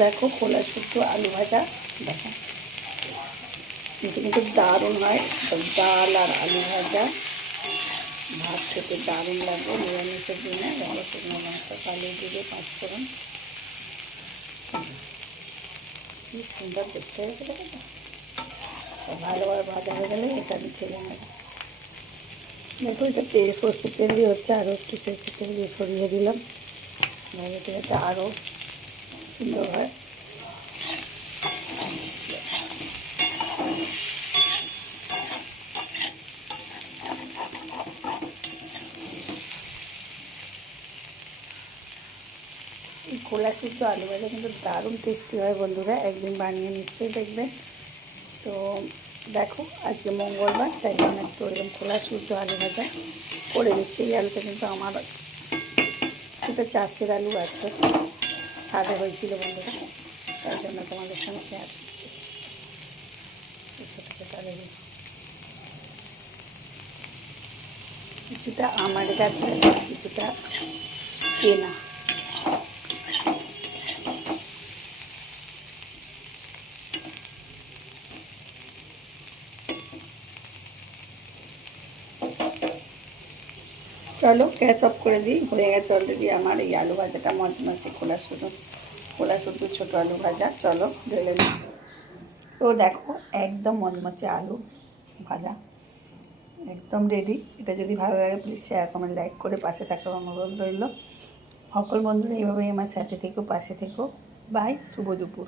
দেখো খোলা শুদ্ধ আলু ভাজা, দেখো কিন্তু কিন্তু দারুণ হয়। ডাল আর আলু ভাজা ভাত খেতে দারুণ লাগবে নিরামিষের দিনে। আমরা শুকনো লঙ্কা, কালো জিরে, পাঁচফোড়ন, কি সুন্দর দেখতে হয়েছে। দেখো ভালোভাবে ভাজা হয়ে গেলে এটা আমি খেলে নেব। দেখো এটা সর্ষের তেল দিয়ে হচ্ছে, আরও একটু সর্ষের তেল দিয়ে সরিয়ে দিলাম, এটা যাতে আরও সুন্দর হয়। এই খোলা শুদ্ধ আলু ভাজা কিন্তু দারুণ টেস্টি হয় বন্ধুরা, একদিন বানিয়ে নিশ্চয়ই দেখবেন। তো দেখো আজকে মঙ্গলবার, তাই জন্য একটু এরকম খোলা শুদ্ধ আলু ভাজা করে দিচ্ছি। এই আলুটা কিন্তু আমার একটা চাষের আলু আছে, ছাদে হয়েছিল বন্ধুরা, তাই জন্য তোমাদের সঙ্গে শেয়ার করছি। ছোটো ছোটো আলু কিছুটা আমার কাছে, কিছুটা কেনা। চলো গ্যাস অফ করে দিই, হয়ে গেছে অলরেডি আমার এই আলু ভাজাটা মচমচে খোলা শুধু ছোটো আলু ভাজা। চলো ঢেলে নিই। তো দেখো একদম মচমচে আলু ভাজা একদম রেডি। এটা যদি ভালো লাগে প্লিজ শেয়ার কমেন্ট লাইক করে পাশে থাকার অনুরোধ রইল। সকল বন্ধুরা এইভাবেই আমার সাথে থেকো, পাশে থেকো। বাই, শুভ দুপুর।